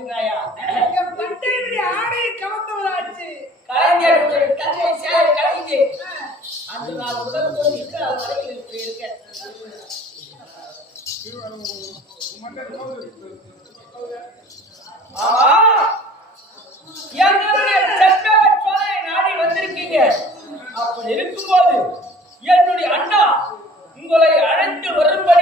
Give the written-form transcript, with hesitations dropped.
பார்க்கின்றாயா? என் பட்டையினுடைய ஆடையை கவர்ந்தவராச்சு கலைஞர் கலை சேலை கலைஞர் அந்த நான் முதல் இருக்க வரையில் இருக்க எங்களுடைய சட்டவச்சோலை நாடி வந்திருக்கீங்க. அப்படி இருக்கும்போது என்னுடைய அண்ணா உங்களை அழைத்து வரும்படி